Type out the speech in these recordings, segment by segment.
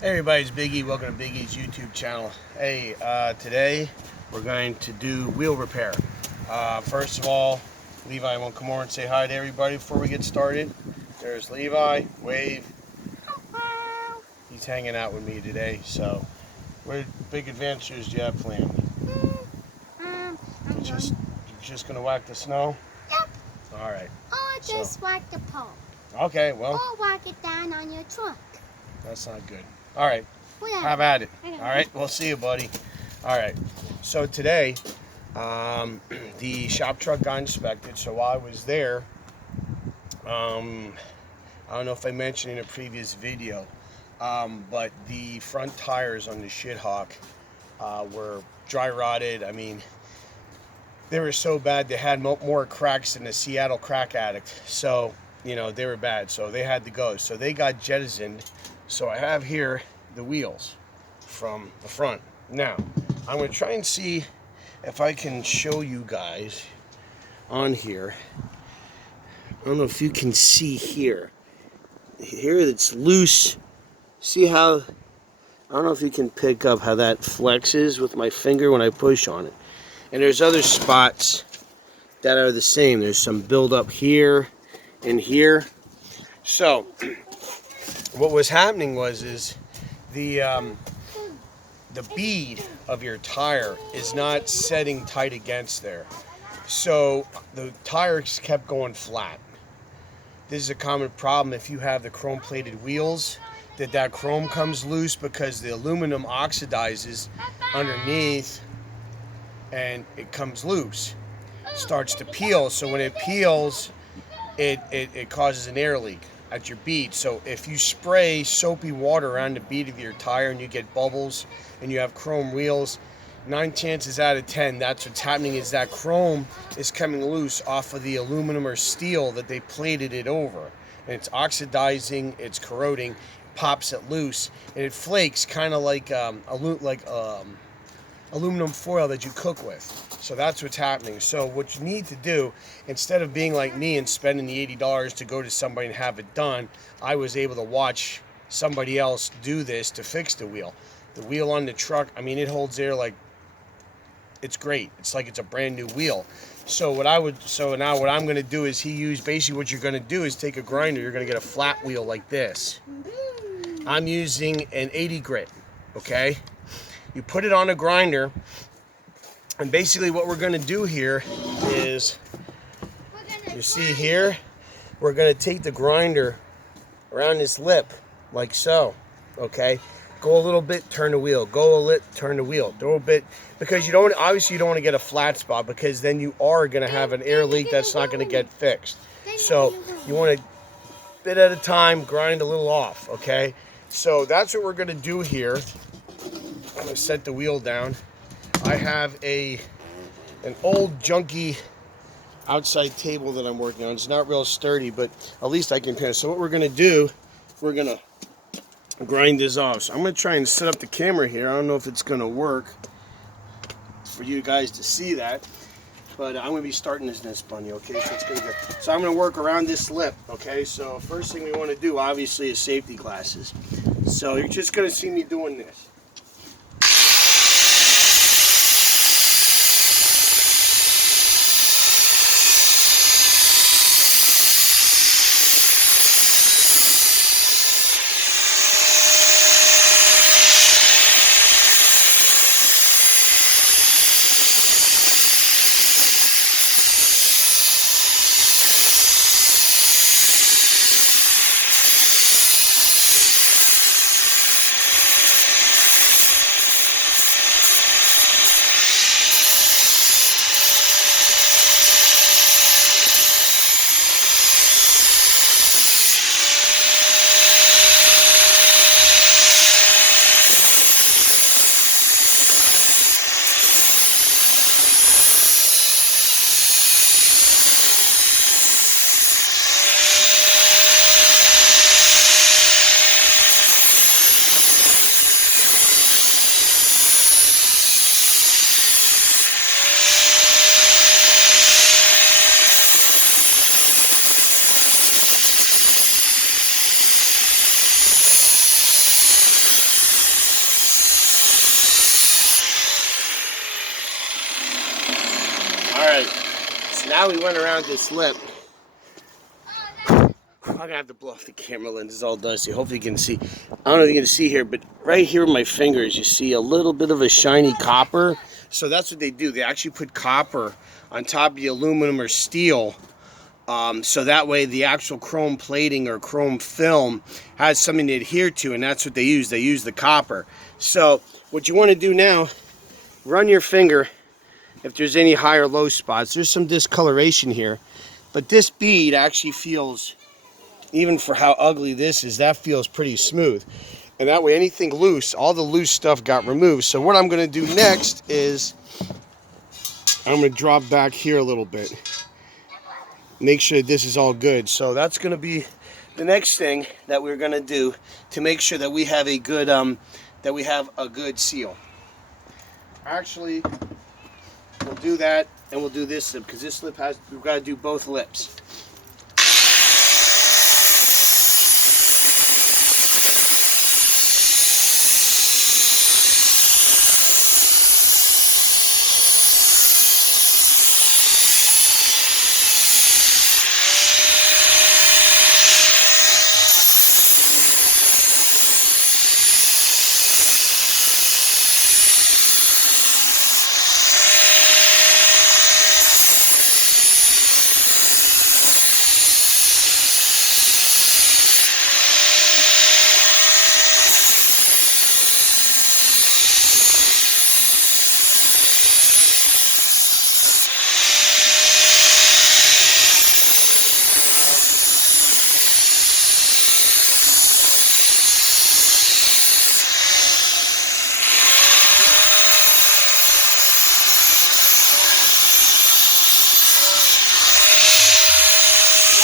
Hey everybody, it's Big E. Welcome to Big E's YouTube channel. Hey, today we're going to do wheel repair. First of all, Levi, want to come over and say hi to everybody before we get started. There's Levi, wave. He's hanging out with me today, so what big adventures do you have planned? You're just going to whack the snow? Yep. All right. Or just whack the pole. Okay, well. Or whack it down on your trunk. That's not good. All right. Whatever. Have at it. All right. We'll see you, buddy. All right. So today, the shop truck got inspected. So while I was there, I don't know if I mentioned in a previous video, but the front tires on the Shithawk were dry rotted. I mean, they were so bad they had more cracks than a Seattle crack addict. So, you know, they were bad. So they had to go. So they got jettisoned. So I have here the wheels from the front. Now, I'm going to try and see if I can show you guys on here. I don't know if you can see here. Here it's loose. See how, I don't know if you can pick up how that flexes with my finger when I push on it. And there's other spots that are the same. There's some buildup here and here. So, what was happening is the bead of your tire is not setting tight against there. So the tires kept going flat. This is a common problem if you have the chrome plated wheels, that chrome comes loose because the aluminum oxidizes underneath and it comes loose. Starts to peel. So when it peels, it causes an air leak at your bead. So if you spray soapy water around the bead of your tire and you get bubbles and you have chrome wheels, 9 chances out of 10 that's what's happening, is that chrome is coming loose off of the aluminum or steel that they plated it over, and it's oxidizing, it's corroding, pops it loose, and it flakes kind of like aluminum foil that you cook with. So that's what's happening. So what you need to do, instead of being like me and spending the $80 to go to somebody and have it done, I was able to watch somebody else do this to fix the wheel. The wheel on the truck, I mean, it holds air like, it's great. It's like it's a brand new wheel. So now what I'm gonna do is basically what you're gonna do is take a grinder, you're gonna get a flat wheel like this. I'm using an 80 grit, okay? You put it on a grinder, and basically what we're going to do here is, you see here, we're going to take the grinder around this lip, like so, okay? Go a little bit, turn the wheel. Go a little, turn the wheel. Throw a bit, because obviously you don't want to get a flat spot, because then you are going to have an air leak that's not going to get fixed. So you want to, bit at a time, grind a little off, okay? So that's what we're going to do here. I'm going to set the wheel down. I have an old junky outside table that I'm working on. It's not real sturdy, but at least I can pin it. So what we're going to do, we're going to grind this off. So I'm going to try and set up the camera here. I don't know if it's going to work for you guys to see that, but I'm going to be starting this bunny, okay? So it's going to go. So I'm going to work around this lip, okay? So first thing we want to do, obviously, is safety glasses. So you're just going to see me doing this. Now we went around this lip. I'm gonna have to blow off the camera lens. It's all dusty. Hopefully you can see. I don't know if you can see here, but right here with my fingers, you see a little bit of a shiny copper. So that's what they do. They actually put copper on top of the aluminum or steel. So that way the actual chrome plating or chrome film has something to adhere to, and that's what they use. They use the copper. So what you want to do now, run your finger if there's any high or low spots. There's some discoloration here, but this bead actually feels, even for how ugly this is, that feels pretty smooth. And that way anything loose, all the loose stuff got removed. So what I'm going to do next is I'm going to drop back here a little bit. Make sure this is all good. So that's going to be the next thing that we're going to do to make sure that we have a good seal. Actually, we'll do that, and we'll do this lip, because this lip we've got to do both lips.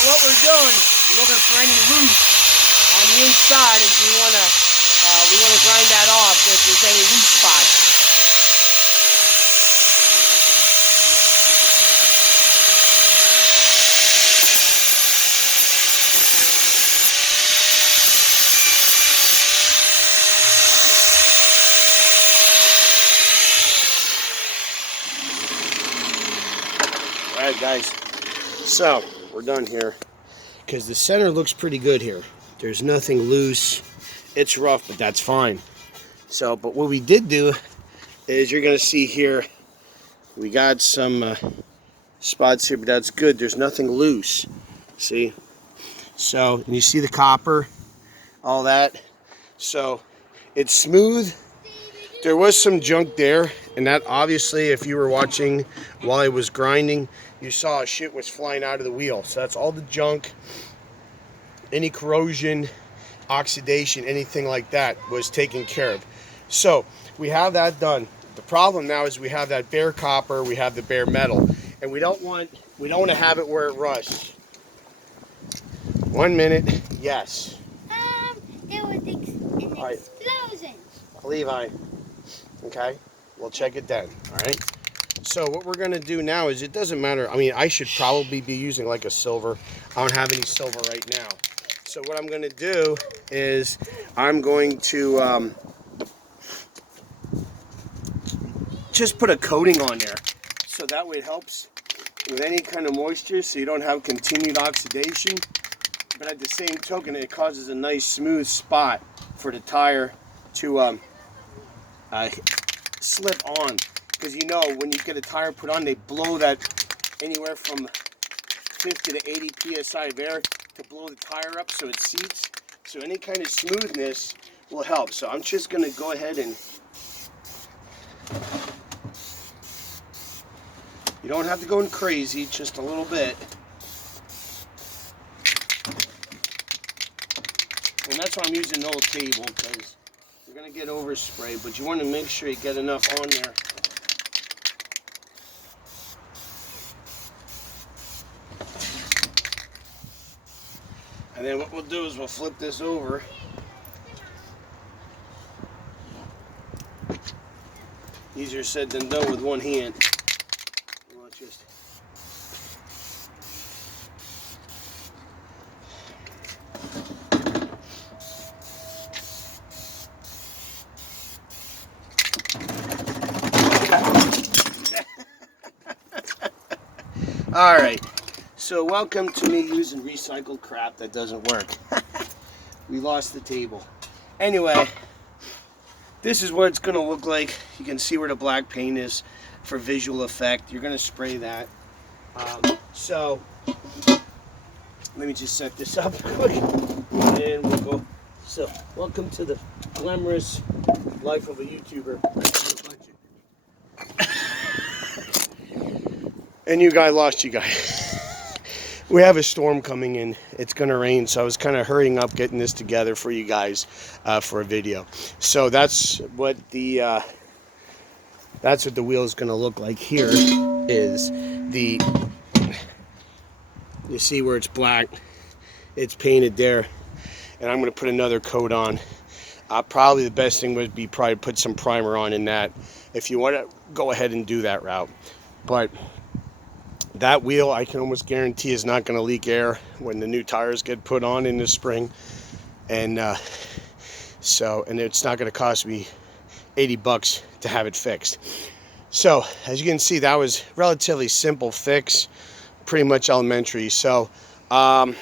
What we're doing, we're looking for any loose on the inside, and we want to grind that off if there's any loose spots. All right, guys. So we're done here, because the center looks pretty good here. There's nothing loose. It's rough, but that's fine. So, but what we did do is, you're going to see here, we got some spots here, but that's good. There's nothing loose. See? So, and you see the copper, all that. So, it's smooth. There was some junk there, and that obviously, if you were watching while I was grinding, you saw shit was flying out of the wheel. So that's all the junk, any corrosion, oxidation, anything like that was taken care of. So we have that done. The problem now is we have that bare copper, we have the bare metal, and we don't want to have it where it rusts. 1 minute, yes. There was an explosion. Levi. Okay, we'll check it then. All right. So what we're going to do now is, it doesn't matter. I mean, I should probably be using like a silver. I don't have any silver right now. So what I'm going to do is I'm going to just put a coating on there. So that way it helps with any kind of moisture, so you don't have continued oxidation. But at the same token, it causes a nice smooth spot for the tire to slip on. Because you know, when you get a tire put on, they blow that anywhere from 50 to 80 psi of air to blow the tire up so it seats. So any kind of smoothness will help. So I'm just going to go ahead and, you don't have to go in crazy, just a little bit. And that's why I'm using an old table, because you're going to get overspray, but you want to make sure you get enough on there. And then what we'll do is we'll flip this over. Easier said than done with one hand. We'll just All right. So welcome to me using recycled crap that doesn't work. We lost the table. Anyway, this is what it's going to look like. You can see where the black paint is for visual effect. You're going to spray that. So let me just set this up quick and we'll go. So welcome to the glamorous life of a YouTuber. And you guys lost you guys. We have a storm coming in. It's going to rain, so I was kind of hurrying up getting this together for you guys for a video. So that's what the wheel is going to look like. Here is the, you see where it's black, it's painted there, and I'm going to put another coat on. Probably the best thing would be probably put some primer on in that, if you want to go ahead and do that route. But that wheel, I can almost guarantee, is not going to leak air when the new tires get put on in the spring. And and it's not going to cost me $80 to have it fixed. So as you can see, that was relatively simple fix, pretty much elementary. So I'm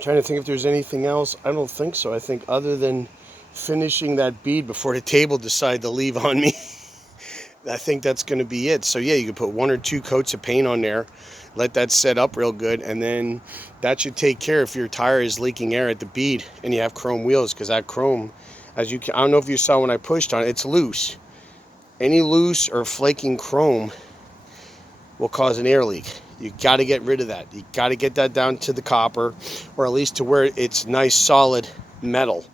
trying to think if there's anything else. I don't think so. I think other than finishing that bead before the table decided to leave on me, I think that's going to be it. So yeah, you can put 1 or 2 coats of paint on there, let that set up real good, and then that should take care if your tire is leaking air at the bead and you have chrome wheels, because that chrome, as you can, I don't know if you saw when I pushed on it, it's loose. Any loose or flaking chrome will cause an air leak. You got to get rid of that. You got to get that down to the copper, or at least to where it's nice solid metal,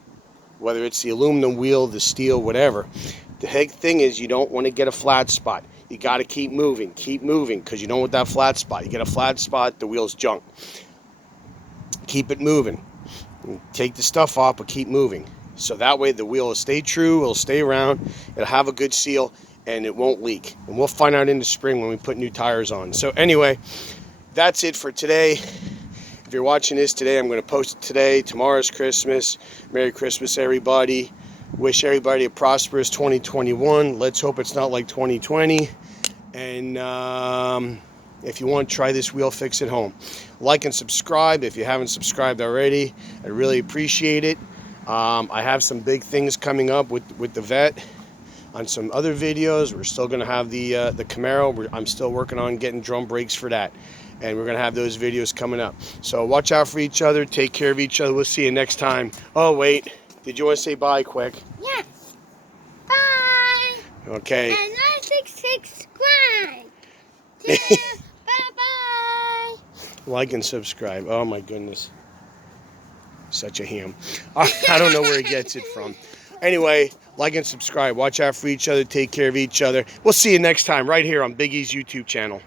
whether it's the aluminum wheel, the steel, whatever. The thing is, you don't want to get a flat spot. You got to keep moving, because you don't want that flat spot. You get a flat spot, the wheel's junk. Keep it moving. Take the stuff off, but keep moving. So that way the wheel will stay true, it'll stay around, it'll have a good seal, and it won't leak. And we'll find out in the spring when we put new tires on. So anyway, that's it for today. If you're watching this today, I'm going to post it today. Tomorrow's Christmas. Merry Christmas, everybody. Wish everybody a prosperous 2021. Let's hope it's not like 2020. And if you want to try this wheel fix at home, like and subscribe if you haven't subscribed already. I really appreciate it. I have some big things coming up with the vet on some other videos. We're still going to have the Camaro. I'm still working on getting drum brakes for that. And we're going to have those videos coming up. So watch out for each other. Take care of each other. We'll see you next time. Oh, wait. Did you want to say bye quick? Yes. Bye. Okay. And like, subscribe. Bye-bye. Like and subscribe. Oh, my goodness. Such a ham. I don't know where he gets it from. Anyway, like and subscribe. Watch out for each other. Take care of each other. We'll see you next time right here on Big E's YouTube channel.